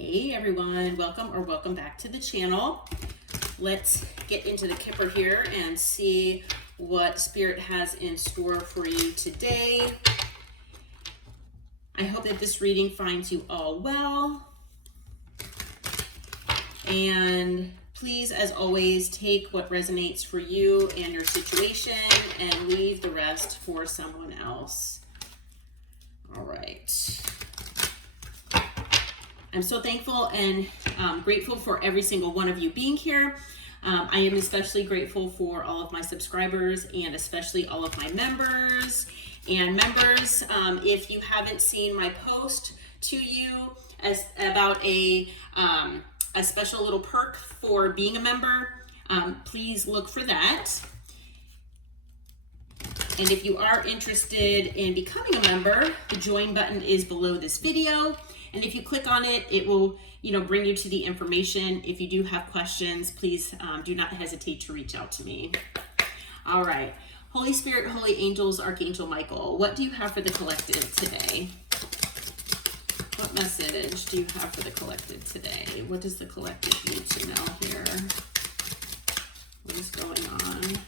Hey everyone, welcome back to the channel. Let's get into the Kipper here and see what Spirit has in store for you today. I hope that this reading finds you all well. And please, as always, take what resonates for you and your situation and leave the rest for someone else. All right. I'm so thankful and grateful for every single one of you being here. I am especially grateful for all of my subscribers and especially all of my members. And members, if you haven't seen my post to you about a special little perk for being a member, please look for that. And if you are interested in becoming a member, the join button is below this video. And if you click on it, it will, bring you to the information. If you do have questions, please do not hesitate to reach out to me. All right. Holy Spirit, Holy Angels, Archangel Michael, what do you have for the collective today? What message do you have for the collective today? What does the collective need to know here? What is going on?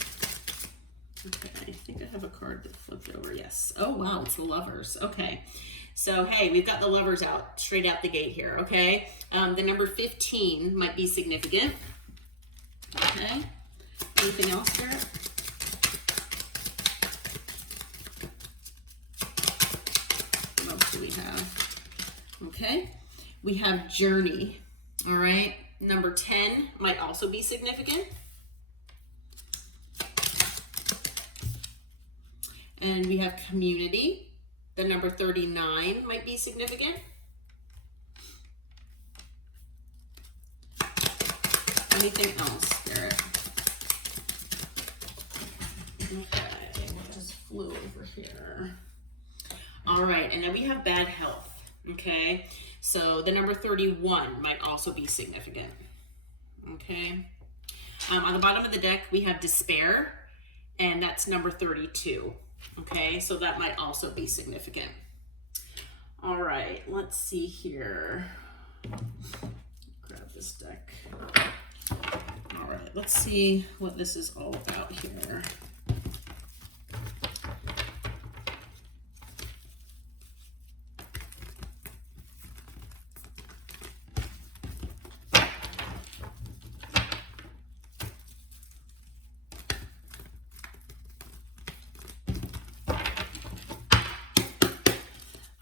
Okay, I think I have a card that flipped over. Yes. Oh, wow, it's the Lovers. Okay. So, hey, we've got the Lovers out, straight out the gate here, okay? The number 15 might be significant. Okay. Anything else here? What else do we have? Okay. We have Journey, all right? Number 10 might also be significant. And we have Community. The number 39 might be significant. Anything else, Spirit? Okay, what just flew over here? All right, and then we have Bad Health, okay? So the number 31 might also be significant, okay? On the bottom of the deck, we have Despair, and that's number 32. Okay, so that might also be significant. All right, let's see here. Grab this deck. All right, let's see what this is all about here.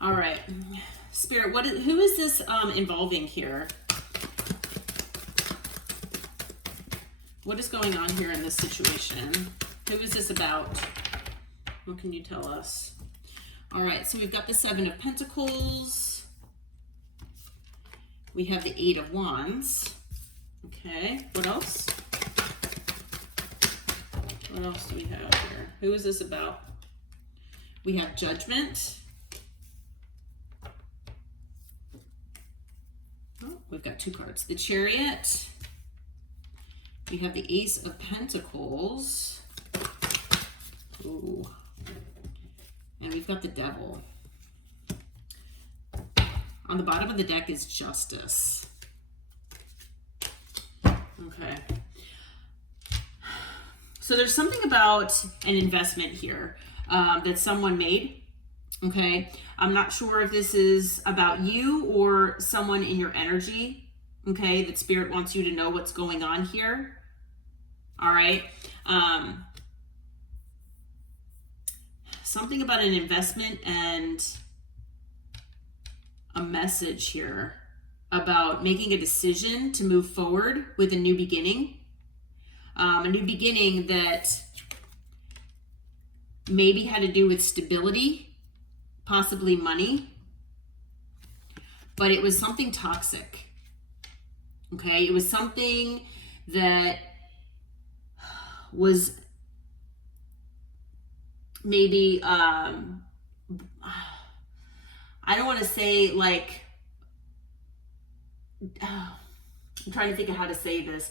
All right, Spirit, who is this involving here? What is going on here in this situation? Who is this about? What can you tell us? All right, so we've got the 7 of Pentacles. We have the 8 of Wands. Okay, what else? What else do we have here? Who is this about? We have Judgment. We've got 2 cards. The Chariot. We have the Ace of Pentacles. Ooh. And we've got the Devil. On the bottom of the deck is Justice. Okay. So there's something about an investment here that someone made. Okay, I'm not sure if this is about you or someone in your energy, okay, that Spirit wants you to know what's going on here, all right? Something about an investment and a message here about making a decision to move forward with a new beginning that maybe had to do with stability, possibly money, but it was something toxic, okay? It was something that was maybe, I don't want to say like, I'm trying to think of how to say this.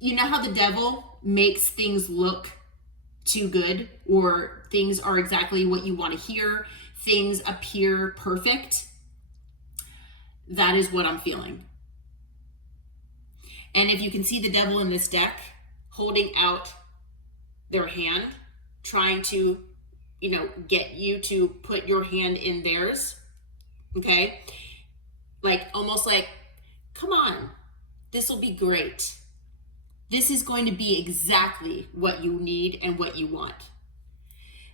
You know how the devil makes things look too good, or things are exactly what you want to hear, things appear perfect? That is what I'm feeling. And if you can see the devil in this deck holding out their hand, trying to, get you to put your hand in theirs, okay? Like, almost like, come on, this will be great. This is going to be exactly what you need and what you want.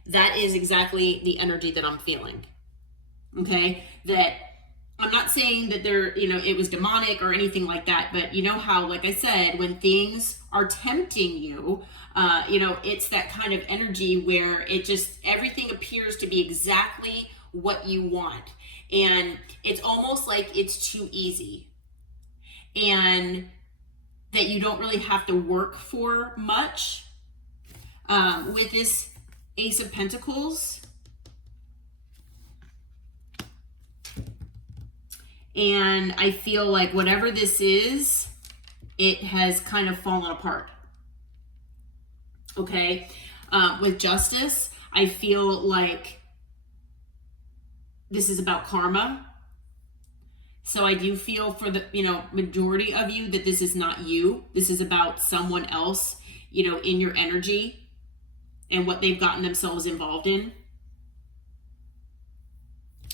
That is exactly the energy that I'm feeling, okay? That I'm not saying that it was demonic or anything like that, but you know how, like I said, when things are tempting you, it's that kind of energy where everything appears to be exactly what you want. And it's almost like it's too easy. And that you don't really have to work for much. With this Ace of Pentacles, and I feel like whatever this is, it has kind of fallen apart. Okay. With Justice, I feel like this is about karma. So I do feel for the, majority of you that this is not you. This is about someone else, in your energy and what they've gotten themselves involved in.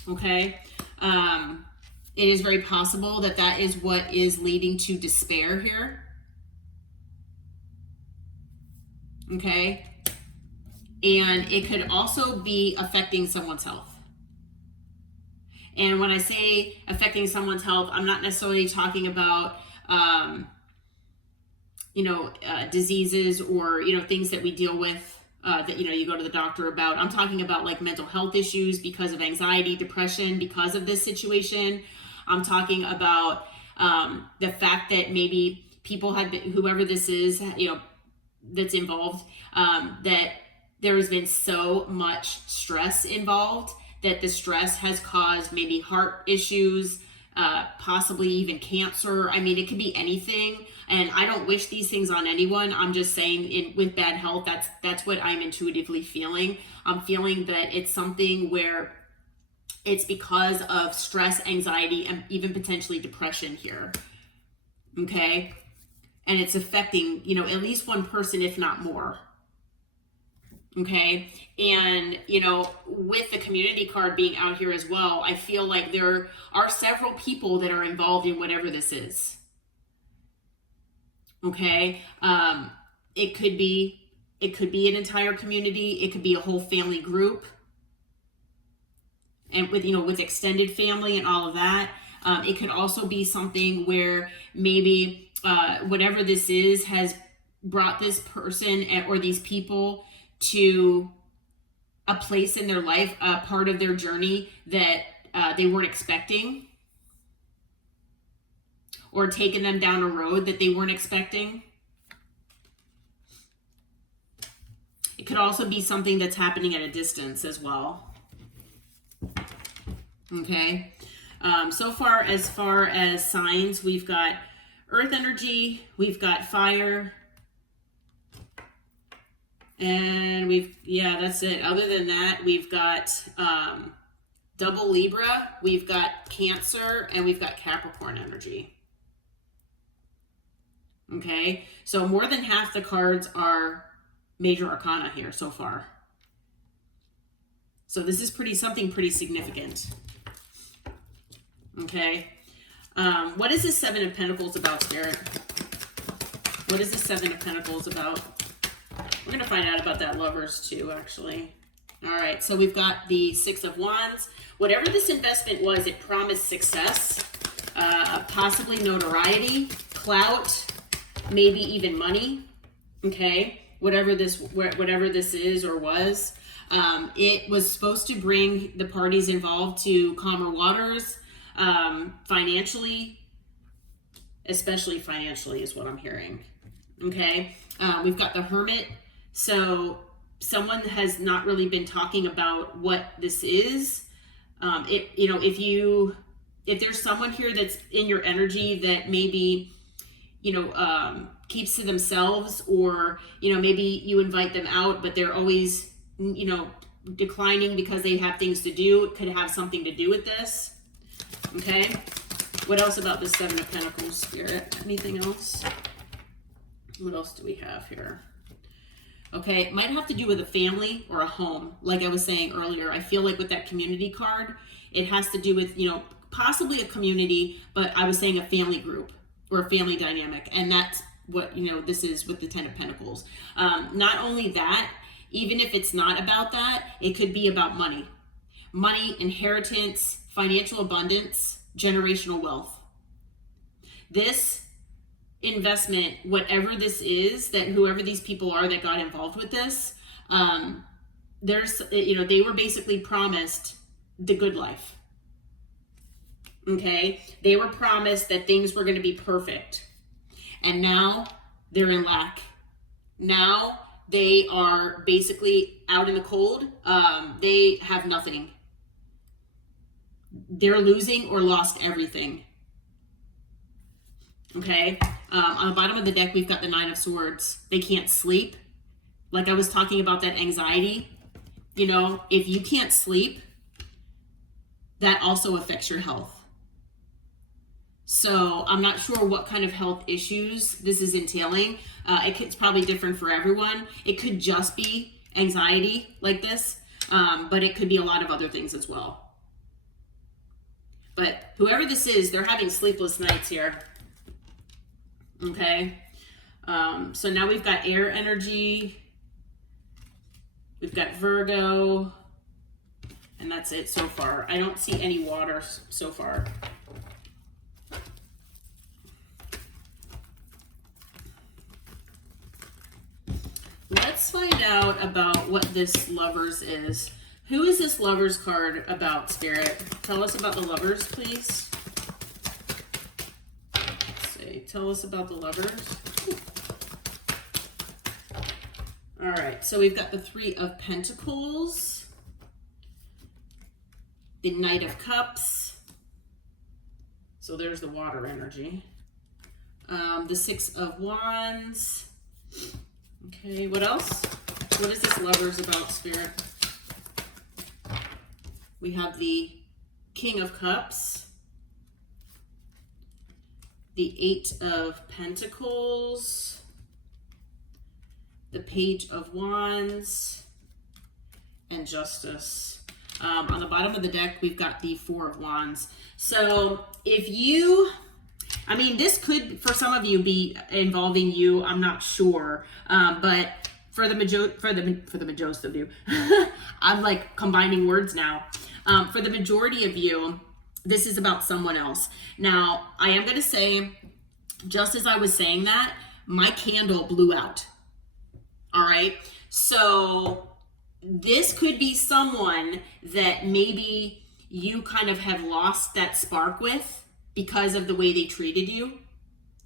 Okay. It is very possible that that is what is leading to despair here. Okay. And it could also be affecting someone's health. And when I say affecting someone's health, I'm not necessarily talking about, diseases or, things that we deal with that, you go to the doctor about. I'm talking about like mental health issues because of anxiety, depression, because of this situation. I'm talking about the fact that maybe people have been, whoever this is, that's involved, that there has been so much stress involved that the stress has caused maybe heart issues, possibly even cancer. I mean, it could be anything. And I don't wish these things on anyone. I'm just saying with bad health, that's what I'm intuitively feeling. I'm feeling that it's something where it's because of stress, anxiety, and even potentially depression here. Okay. And it's affecting, at least one person, if not more. Okay. And, with the community card being out here as well, I feel like there are several people that are involved in whatever this is. Okay. It could be an entire community. It could be a whole family group. And with extended family and all of that. It could also be something where maybe, whatever this is has brought this person or these people to a place in their life, a part of their journey that they weren't expecting, or taken them down a road that they weren't expecting. It could also be something that's happening at a distance as well. Okay. So far as signs, we've got earth energy, we've got fire, and that's it. Other than that, we've got double Libra, we've got Cancer, and we've got Capricorn energy. Okay, so more than half the cards are major arcana here so far. So this is something pretty significant. Okay, what is the Seven of Pentacles about, Spirit? What is the Seven of Pentacles about? We're going to find out about that Lovers too, actually. All right, so we've got the Six of Wands. Whatever this investment was, it promised success, possibly notoriety, clout, maybe even money. Okay, whatever this is or was. It was supposed to bring the parties involved to calmer waters, financially, especially financially is what I'm hearing. Okay, we've got the Hermit. So someone has not really been talking about what this is. If there's someone here that's in your energy that maybe, keeps to themselves, or, maybe you invite them out, but they're always, declining because they have things to do, it could have something to do with this. Okay. What else about the Seven of Pentacles, Spirit? Anything else? What else do we have here? Okay, it might have to do with a family or a home. Like I was saying earlier, I feel like with that community card, it has to do with, you know, possibly a community, but I was saying a family group or a family dynamic. And that's what, you know, this is with the Ten of Pentacles. Not only that, even if it's not about that, it could be about money. Money, inheritance, financial abundance, generational wealth. This investment, whatever this is, that whoever these people are that got involved with this, there's, you know, they were basically promised the good life. Okay, they were promised that things were going to be perfect, and now they're in lack. Now they are basically out in the cold. They have nothing. They're losing or lost everything. Okay, on the bottom of the deck, we've got the Nine of Swords. They can't sleep. Like I was talking about that anxiety. You know, if you can't sleep, that also affects your health. So I'm not sure what kind of health issues this is entailing. It's probably different for everyone. It could just be anxiety like this, but it could be a lot of other things as well. But whoever this is, they're having sleepless nights here. Okay, so now we've got air energy, we've got Virgo, and that's it so far. I don't see any water so far. Let's find out about what this Lovers is. Who is this Lovers card about, Spirit? Tell us about the Lovers, please. Tell us about the Lovers. All right, so we've got the Three of Pentacles, the Knight of Cups. So there's the water energy. The Six of Wands. Okay, what else? What is this Lovers about, Spirit? We have the King of Cups, the Eight of Pentacles, the Page of Wands, and Justice. On the bottom of the deck, we've got the Four of Wands. So if you, I mean, this could, for some of you, be involving you. I'm not sure. But for the majority of you, I'm like combining words now. For the majority of you, this is about someone else. Now, I am going to say, just as I was saying that, my candle blew out. All right. So this could be someone that maybe you kind of have lost that spark with because of the way they treated you.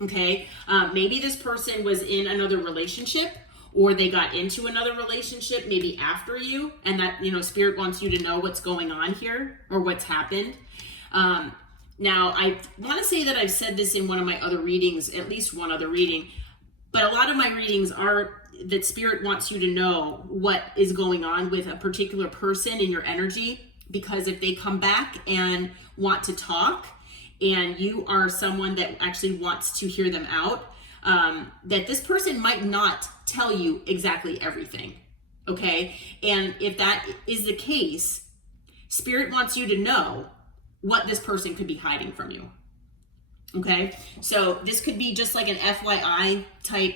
Okay. Maybe this person was in another relationship, or they got into another relationship maybe after you, and that, you know, Spirit wants you to know what's going on here or what's happened. Now, I want to say that I've said this in one of my other readings, at least one other reading, but a lot of my readings are that Spirit wants you to know what is going on with a particular person in your energy, because if they come back and want to talk and you are someone that actually wants to hear them out, that this person might not tell you exactly everything. Okay. And if that is the case, Spirit wants you to know what this person could be hiding from you. Okay. So this could be just like an FYI type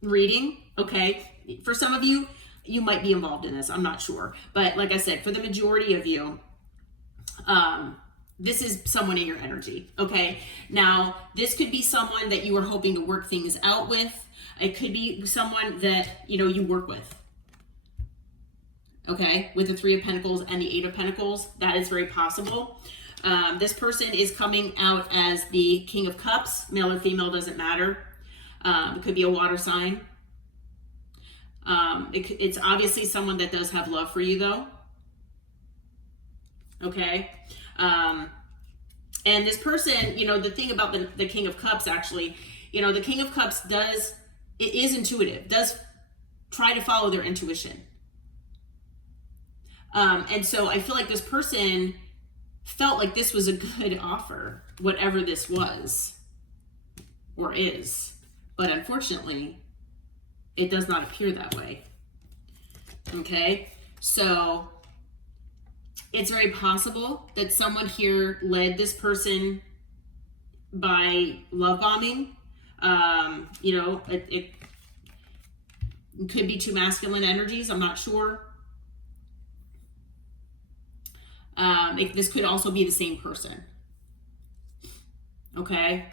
reading. Okay. For some of you, you might be involved in this. I'm not sure. But like I said, for the majority of you, this is someone in your energy. Okay. Now, this could be someone that you are hoping to work things out with. It could be someone that, you know, you work with. Okay. With the Three of Pentacles and the Eight of Pentacles, that is very possible. This person is coming out as the King of Cups. Male or female, doesn't matter. It could be a water sign. It's obviously someone that does have love for you, though. Okay. And this person, you know, the thing about the King of Cups, actually, you know, the King of Cups is intuitive, does try to follow their intuition. And so I feel like this person felt like this was a good offer, whatever this was or is. But unfortunately, it does not appear that way. Okay, so it's very possible that someone here led this person by love bombing. You know, it could be two masculine energies. I'm not sure. This could also be the same person. Okay.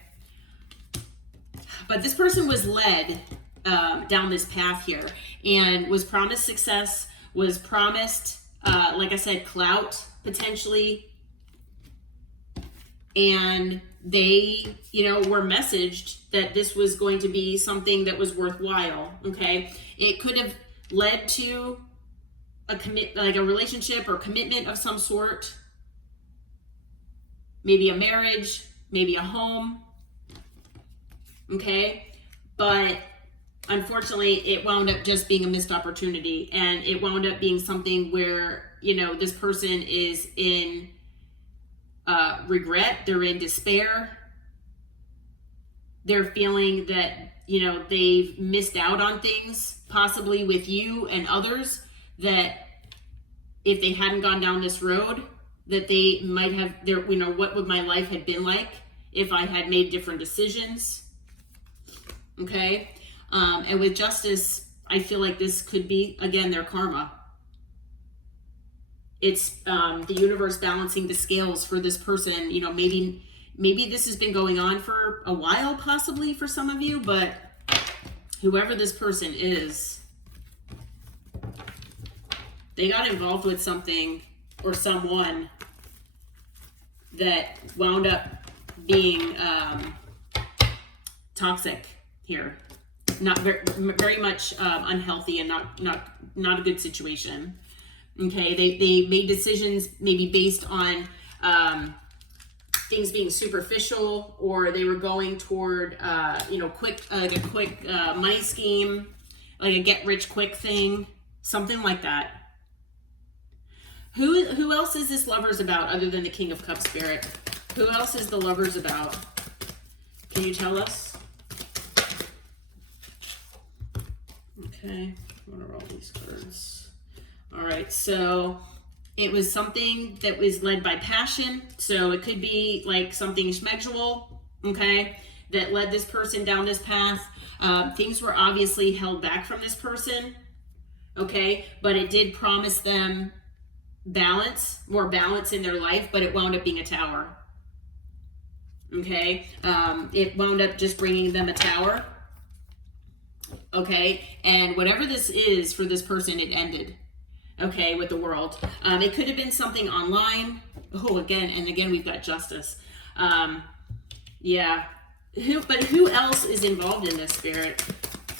But this person was led down this path here and was promised success, was promised, like I said, clout potentially. And they, you know, were messaged that this was going to be something that was worthwhile. Okay. It could have led to like a relationship or commitment of some sort, maybe a marriage, maybe a home. Okay. But unfortunately, it wound up just being a missed opportunity, and it wound up being something where, you know, this person is in regret, they're in despair, they're feeling that, you know, they've missed out on things, possibly with you and others, that if they hadn't gone down this road, that they might have, you know, what would my life have been like if I had made different decisions. Okay. And with justice, I feel like this could be, again, their karma. It's the universe balancing the scales for this person. You know, maybe this has been going on for a while, possibly for some of you, but whoever this person is, they got involved with something or someone that wound up being toxic here. Not very much unhealthy, and not a good situation. Okay, they made decisions maybe based on things being superficial, or they were going toward you know, a quick money scheme, like a get rich quick thing, something like that. Who else is this Lovers about other than the King of Cups spirit? Who else is the Lovers about? Can you tell us? Okay, what are all these cards? All right, so it was something that was led by passion. So it could be like something schmegsual, okay, that led this person down this path. Things were obviously held back from this person, okay, but it did promise them balance, more balance in their life, but it wound up being a tower, okay. It wound up just bringing them a tower. Okay, and whatever this is for this person, it ended, okay, with the world. It could have been something online. Oh, again, we've got justice. Yeah. Who else is involved in this, spirit?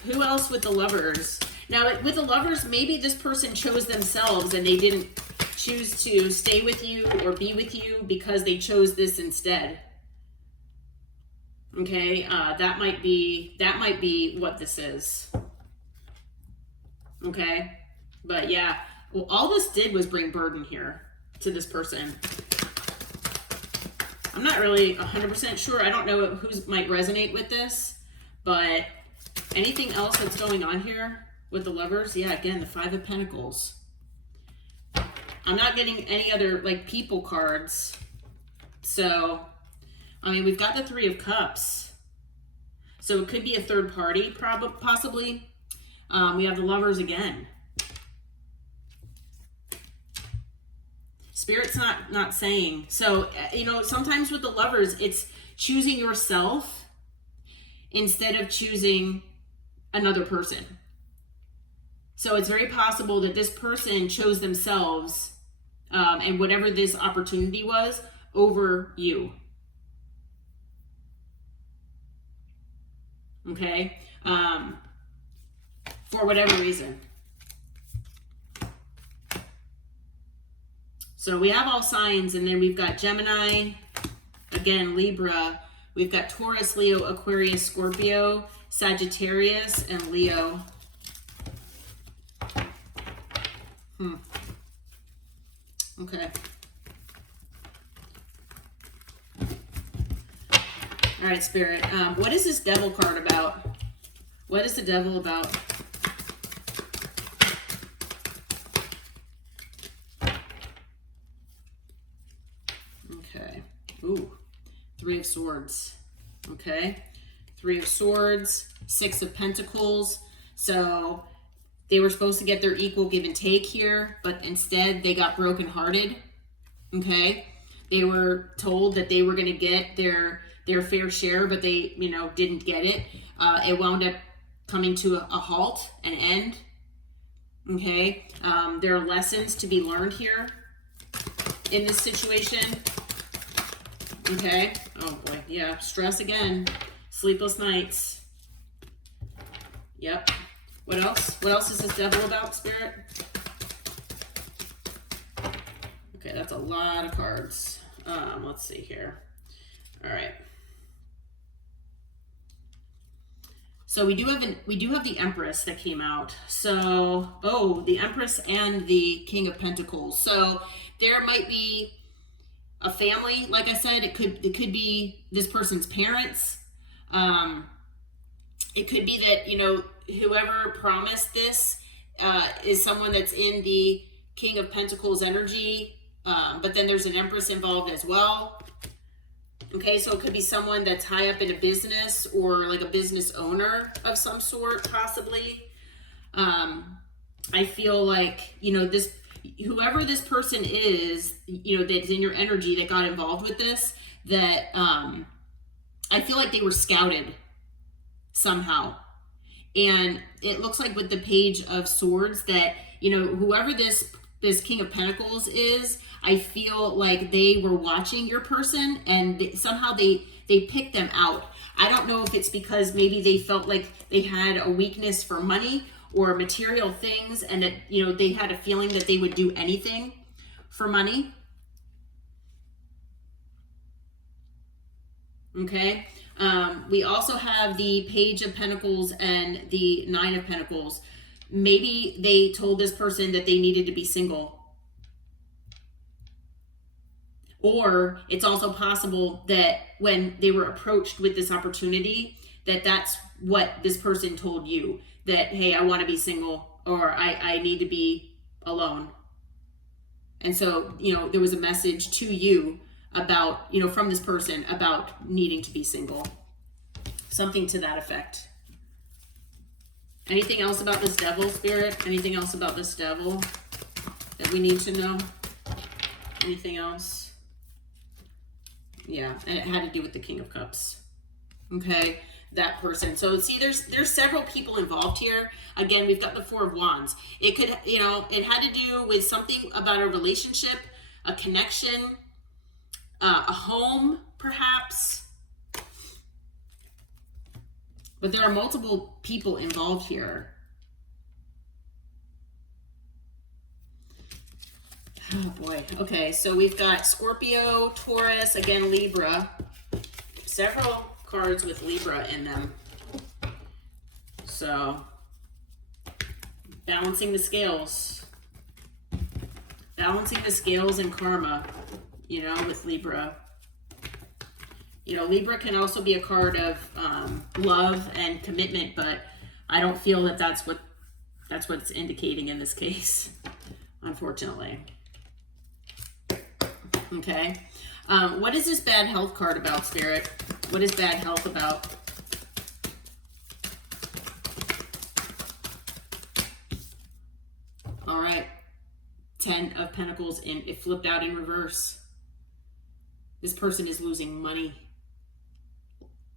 Who else with the Lovers? Now, with the Lovers, maybe this person chose themselves and they didn't choose to stay with you or be with you because they chose this instead. Okay, that might be what this is. Okay, but yeah, well, all this did was bring burden here to this person. I'm not really 100% sure. I don't know who might resonate with this, but anything else that's going on here with the Lovers? Yeah, again, the Five of Pentacles. I'm not getting any other like people cards. So, I mean, we've got the Three of Cups. So it could be a third party, possibly. We have the Lovers again. Spirit's not saying. So, you know, sometimes with the Lovers, it's choosing yourself instead of choosing another person. So it's very possible that this person chose themselves and whatever this opportunity was over you. Okay? For whatever reason. So we have all signs, and then we've got Gemini, again, Libra. We've got Taurus, Leo, Aquarius, Scorpio, Sagittarius, and Leo. Okay. All right, Spirit. What is this Devil card about? What is the Devil about? Okay. Ooh. 3 of Swords. Okay. 3 of Swords. 6 of Pentacles. So they were supposed to get their equal give and take here, but instead they got brokenhearted. Okay. They were told that they were going to get their fair share, but they, you know, didn't get it. It wound up coming to a halt, an end. Okay. There are lessons to be learned here in this situation. Okay. Oh boy. Yeah. Stress again. Sleepless nights. Yep. What else? What else is this Devil about, Spirit? Okay, that's a lot of cards. Let's see here. All right. So we do have the Empress that came out. So, oh, the Empress and the King of Pentacles. So there might be a family, like I said, it could be this person's parents. It could be that, you know, whoever promised this is someone that's in the King of Pentacles energy, but then there's an Empress involved as well. Okay, so it could be someone that's high up in a business or like a business owner of some sort, possibly. I feel like, you know, this, whoever this person is, you know, that's in your energy that got involved with this, that I feel like they were scouted somehow. And it looks like with the Page of Swords that, you know, whoever this King of Pentacles is, I feel like they were watching your person and somehow they picked them out. I don't know if it's because maybe they felt like they had a weakness for money or material things, and that, you know, they had a feeling that they would do anything for money. Okay. We also have the Page of Pentacles and the 9 of Pentacles. Maybe they told this person that they needed to be single. Or it's also possible that when they were approached with this opportunity, that that's what this person told you. That, hey, I want to be single, or I need to be alone. And so, you know, there was a message to you about, you know, from this person about needing to be single. Something to that effect. Anything else about this Devil, Spirit? Anything else about this Devil that we need to know? Anything else? Yeah, and it had to do with the King of Cups. Okay, that person. So see, there's several people involved here. Again, we've got the 4 of Wands. It could, you know, it had to do with something about a relationship, a connection, a home, perhaps. But there are multiple people involved here. Oh boy. Okay, so we've got Scorpio, Taurus, again Libra. Several cards with Libra in them. So, balancing the scales. Balancing the scales and karma, you know, with Libra. You know, Libra can also be a card of love and commitment, but I don't feel that that's what it's indicating in this case, unfortunately. Okay. What is this bad health card about, Spirit? What is bad health about? All right. 10 of Pentacles, and it flipped out in reverse. This person is losing money.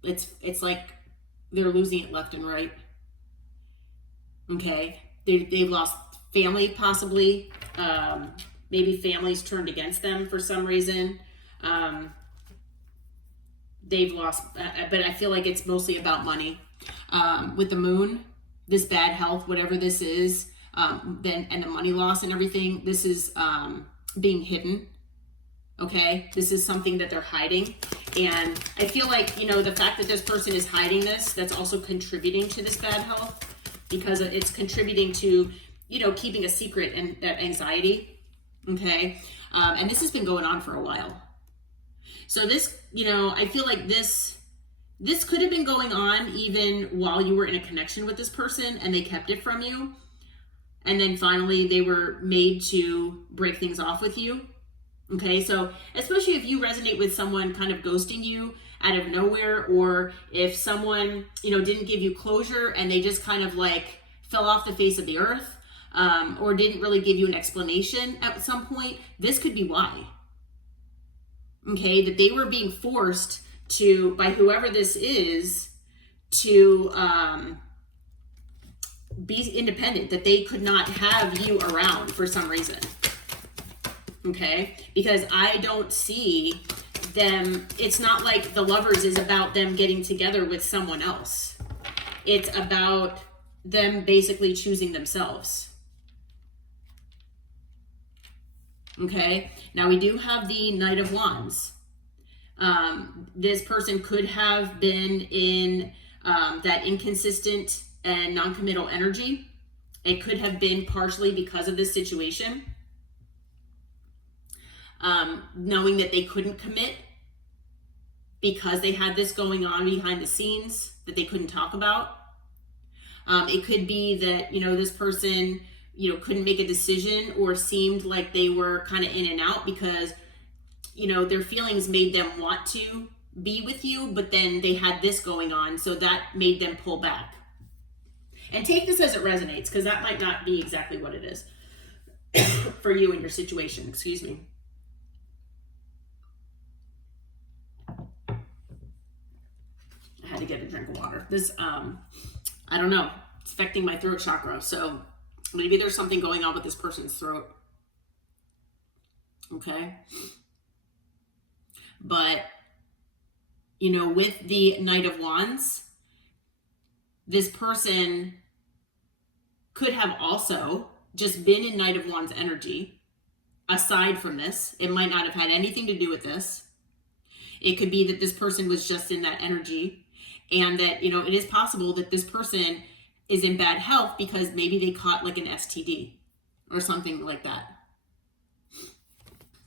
It's like they're losing it left and right. Okay. They've lost family, possibly. Maybe families turned against them for some reason. They've lost, but I feel like it's mostly about money. With the Moon, this bad health, whatever this is, then and the money loss and everything, this is being hidden. Okay, this is something that they're hiding, and I feel like, you know, the fact that this person is hiding this, that's also contributing to this bad health, because it's contributing to, you know, keeping a secret and that anxiety. Okay. And this has been going on for a while. So this, you know, I feel like this this could have been going on even while you were in a connection with this person and they kept it from you. And then finally they were made to break things off with you. Okay, so especially if you resonate with someone kind of ghosting you out of nowhere, or if someone, you know, didn't give you closure and they just kind of like fell off the face of the earth, or didn't really give you an explanation at some point, this could be why. Okay, that they were being forced to, by whoever this is, to be independent, that they could not have you around for some reason. Okay, because I don't see them, it's not like the Lovers is about them getting together with someone else. It's about them basically choosing themselves. Okay, now we do have the Knight of Wands. This person could have been in that inconsistent and non-committal energy. It could have been partially because of this situation. Knowing that they couldn't commit because they had this going on behind the scenes that they couldn't talk about. It could be that, you know, this person, you know, couldn't make a decision or seemed like they were kind of in and out because, you know, their feelings made them want to be with you, but then they had this going on, so that made them pull back. And take this as it resonates, because that might not be exactly what it is for you and your situation. Excuse me. I had to get a drink of water. This, I don't know, it's affecting my throat chakra, so maybe there's something going on with this person's throat. Okay. But, you know, with the Knight of Wands, this person could have also just been in Knight of Wands energy. Aside from this, it might not have had anything to do with this. It could be that this person was just in that energy, and that, you know, it is possible that this person is in bad health because maybe they caught like an STD or something like that.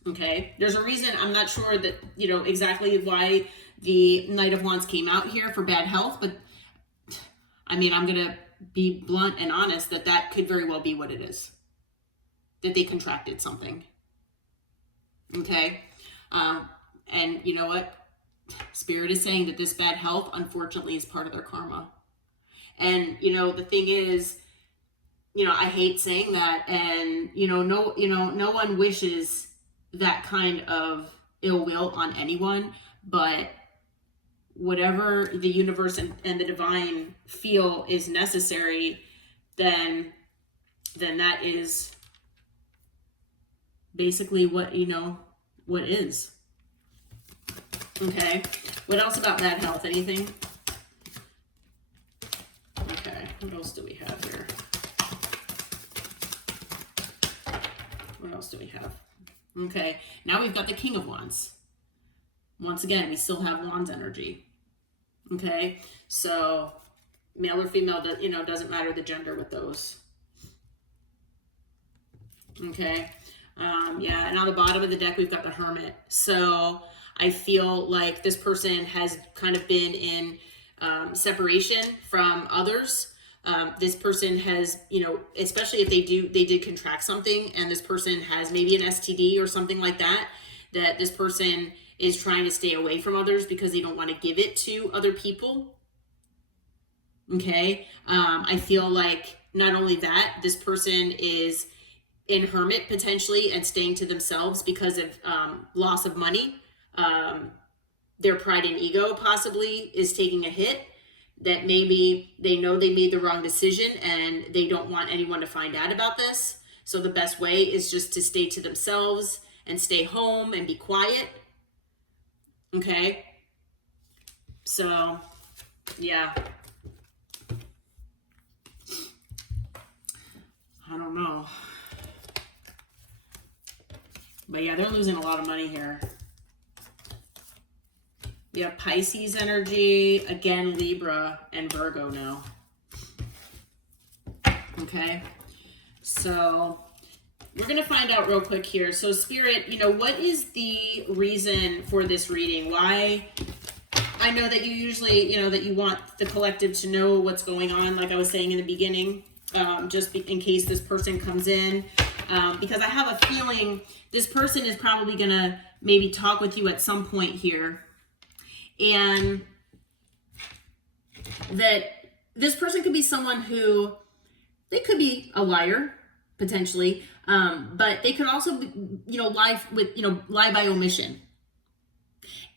Okay, there's a reason. I'm not sure that, you know, exactly why the Knight of Wands came out here for bad health, but I mean, I'm gonna be blunt and honest that that could very well be what it is, that they contracted something. Okay, and you know what, Spirit is saying that this bad health unfortunately is part of their karma. And you know, the thing is, you know, I hate saying that, and no one wishes that kind of ill will on anyone, but whatever the universe and the divine feel is necessary, then that is basically what, you know, what is. Okay, what else about bad health? Anything? Okay, what else do we have here? What else do we have? Okay, now we've got the King of Wands. Once again, we still have Wands energy. Okay, so male or female, you know, doesn't matter the gender with those. Okay, yeah, and on the bottom of the deck, we've got the Hermit. So I feel like this person has kind of been in separation from others. This person has, you know, especially if they did contract something, and this person has maybe an STD or something like that, that this person is trying to stay away from others because they don't want to give it to other people. Okay. I feel like not only that, this person is in Hermit potentially and staying to themselves because of loss of money. Their pride and ego possibly is taking a hit, that maybe they know they made the wrong decision and they don't want anyone to find out about this. So the best way is just to stay to themselves and stay home and be quiet. Okay. So, yeah. I don't know. But yeah, they're losing a lot of money here. We have Pisces energy, again, Libra, and Virgo now. Okay, so we're going to find out real quick here. So Spirit, you know, what is the reason for this reading? Why? I know that you usually, that you want the collective to know what's going on, like I was saying in the beginning, just in case this person comes in, because I have a feeling this person is probably going to maybe talk with you at some point here, and that this person could be someone who, they could be a liar, potentially, but they could also be, lie by omission.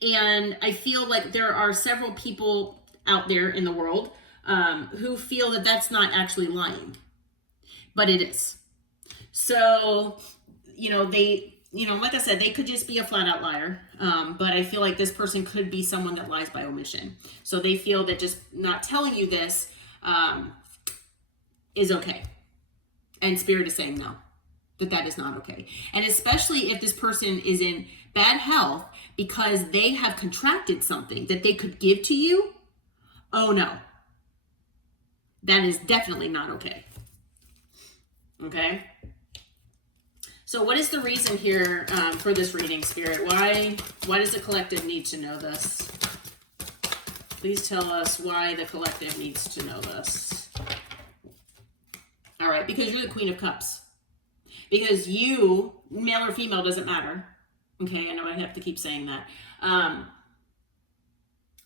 And I feel like there are several people out there in the world who feel that that's not actually lying, but it is. So, like I said, they could just be a flat out liar. But I feel like this person could be someone that lies by omission. So they feel that just not telling you this is okay. And Spirit is saying no, that is not okay. And especially if this person is in bad health because they have contracted something that they could give to you. Oh no, that is definitely not okay. Okay. So what is the reason here for this reading, Spirit? Why does the collective need to know this? Please tell us why the collective needs to know this. All right, because you're the Queen of Cups. Because you, male or female, doesn't matter. Okay, I know I have to keep saying that.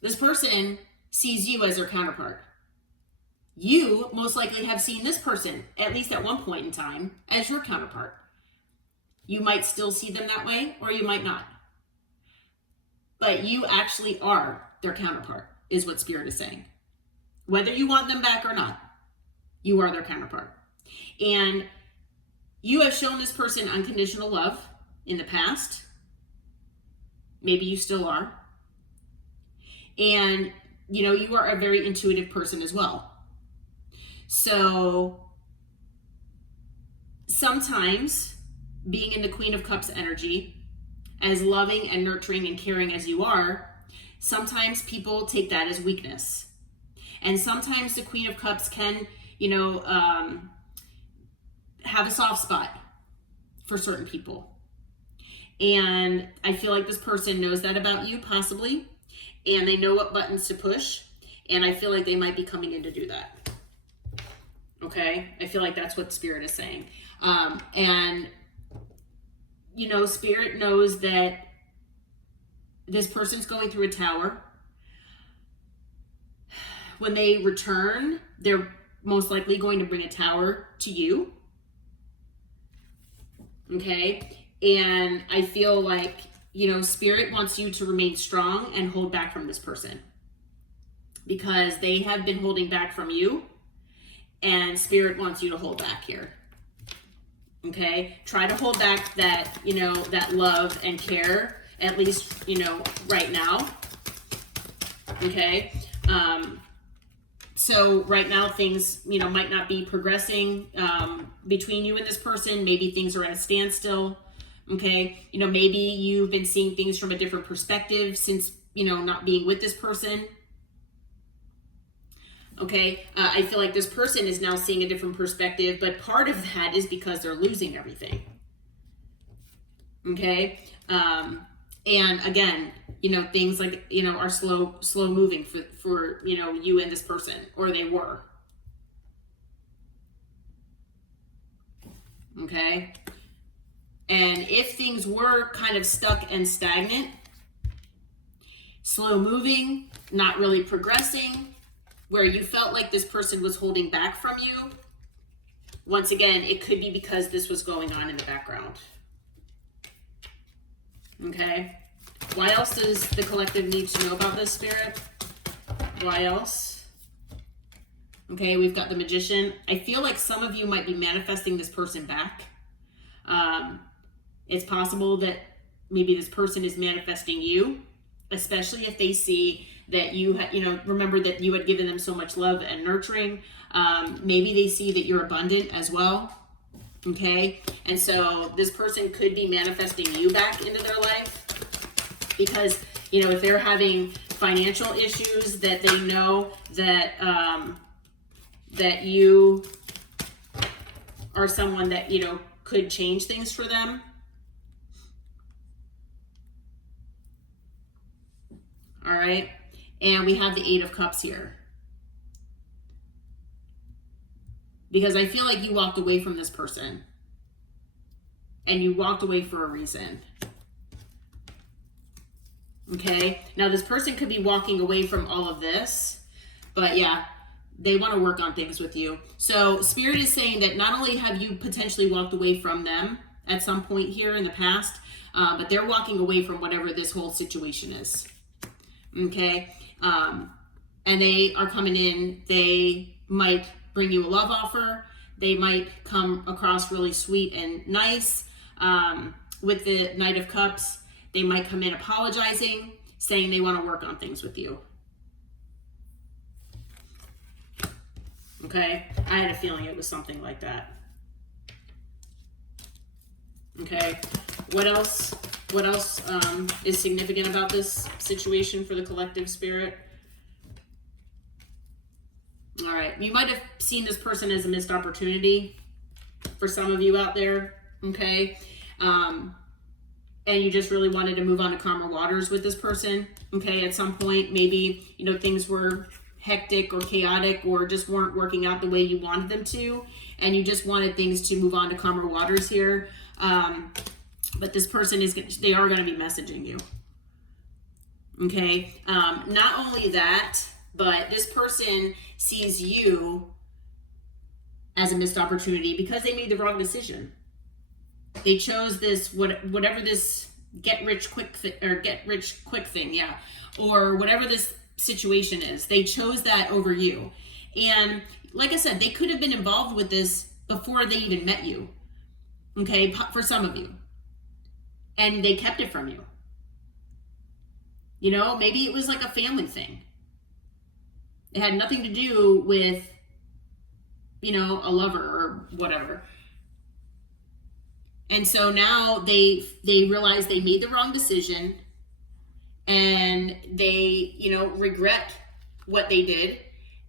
This person sees you as their counterpart. You most likely have seen this person, at least at one point in time, as your counterpart. You might still see them that way, or you might not. But you actually are their counterpart, is what Spirit is saying. Whether you want them back or not, you are their counterpart. And you have shown this person unconditional love in the past. Maybe you still are. And, you are a very intuitive person as well. So sometimes being in the Queen of Cups energy, as loving and nurturing and caring as you are, sometimes people take that as weakness. And sometimes the Queen of Cups can, have a soft spot for certain people. And I feel like this person knows that about you, possibly, and they know what buttons to push, and I feel like they might be coming in to do that. Okay? I feel like that's what Spirit is saying. And Spirit knows that this person's going through a tower. When they return, they're most likely going to bring a tower to you. Okay? And I feel like, Spirit wants you to remain strong and hold back from this person, because they have been holding back from you, and Spirit wants you to hold back here. Okay? Try to hold back that, that love and care, at least, right now. Okay? So right now things, might not be progressing between you and this person. Maybe things are at a standstill. Okay? Maybe you've been seeing things from a different perspective since, not being with this person. Okay? I feel like this person is now seeing a different perspective, but part of that is because they're losing everything. Okay? And again, things like, are slow moving for you and this person, or they were. Okay? And if things were kind of stuck and stagnant, slow moving, not really progressing, where you felt like this person was holding back from you, once again, it could be because this was going on in the background. Okay? Why else does the collective need to know about this, Spirit? Why else? Okay, we've got the Magician. I feel like some of you might be manifesting this person back. It's possible that maybe this person is manifesting you, especially if they see that you remember that you had given them so much love and nurturing. Maybe they see that you're abundant as well. Okay, and so this person could be manifesting you back into their life, because if they're having financial issues, that they know that that you are someone that could change things for them. All right. And we have the Eight of Cups here. Because I feel like you walked away from this person. And you walked away for a reason. Okay? Now this person could be walking away from all of this. But yeah, they want to work on things with you. So Spirit is saying that not only have you potentially walked away from them at some point here in the past, but they're walking away from whatever this whole situation is. Okay? And they are coming in. They might bring you a love offer. They might come across really sweet and nice. With the Knight of Cups, they might come in apologizing, saying they want to work on things with you. Okay? I had a feeling it was something like that. Okay? What else? What else is significant about this situation for the collective, Spirit? All right. You might have seen this person as a missed opportunity for some of you out there. Okay? And you just really wanted to move on to calmer waters with this person. Okay? At some point, maybe, you know, things were hectic or chaotic or just weren't working out the way you wanted them to. And you just wanted things to move on to calmer waters here. But this person they are going to be messaging you. Okay. Not only that, but this person sees you as a missed opportunity because they made the wrong decision. They chose this, whatever this get rich quick thing. Yeah. Or whatever this situation is. They chose that over you. And like I said, they could have been involved with this before they even met you. Okay. For some of you. And they kept it from you. You know, maybe it was like a family thing. It had nothing to do with, you know, a lover or whatever. And so now they realize they made the wrong decision and they, you know, regret what they did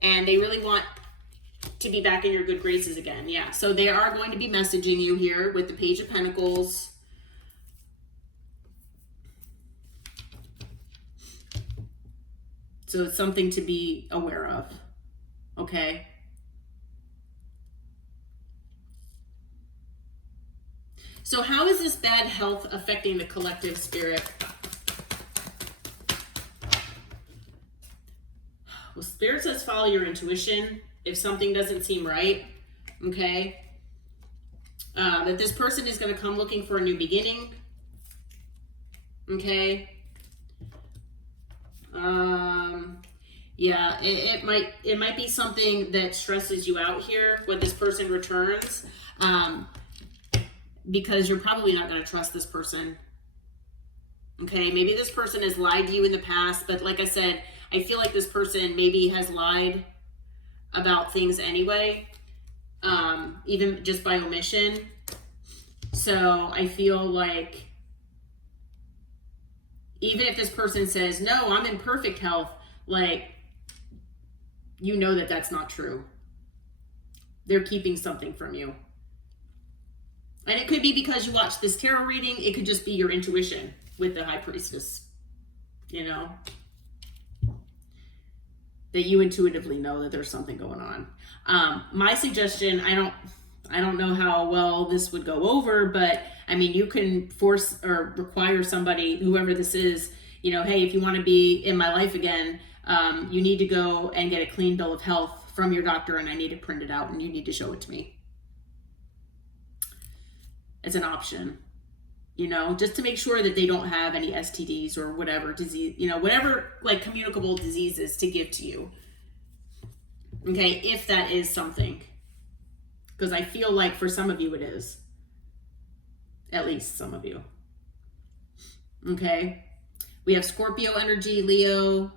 and they really want to be back in your good graces again. Yeah. So they are going to be messaging you here with the Page of Pentacles. So it's something to be aware of. Okay. So how is this bad health affecting the collective, Spirit? Well, Spirit says follow your intuition if something doesn't seem right. Okay. That this person is going to come looking for a new beginning. Okay. Yeah, it might be something that stresses you out here when this person returns, because you're probably not going to trust this person. Okay, maybe this person has lied to you in the past, but like I said, I feel like this person maybe has lied about things anyway, even just by omission. So I feel like even if this person says, no, I'm in perfect health, like, you know that that's not true. They're keeping something from you. And it could be because you watched this tarot reading. It could just be your intuition with the High Priestess, you know, that you intuitively know that there's something going on. My suggestion, I don't know how well this would go over, but I mean, you can force or require somebody, whoever this is, you know, hey, if you want to be in my life again, you need to go and get a clean bill of health from your doctor and I need to print it out and you need to show it to me. It's an option, you know, just to make sure that they don't have any STDs or whatever disease, you know, whatever like communicable diseases to give to you. Okay, if that is something. Because I feel like for some of you it is. At least some of you. Okay. We have Scorpio energy, Leo,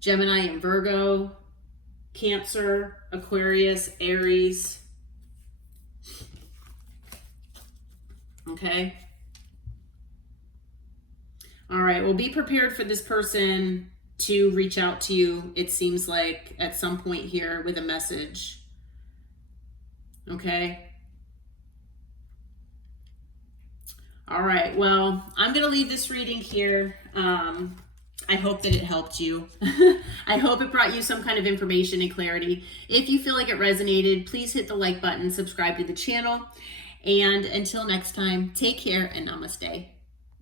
Gemini and Virgo, Cancer, Aquarius, Aries. Okay. All right. Well, be prepared for this person to reach out to you. It seems like at some point here with a message. Okay. All right. Well, I'm going to leave this reading here. I hope that it helped you. I hope it brought you some kind of information and clarity. If you feel like it resonated, please hit the like button, subscribe to the channel. And until next time, take care and namaste.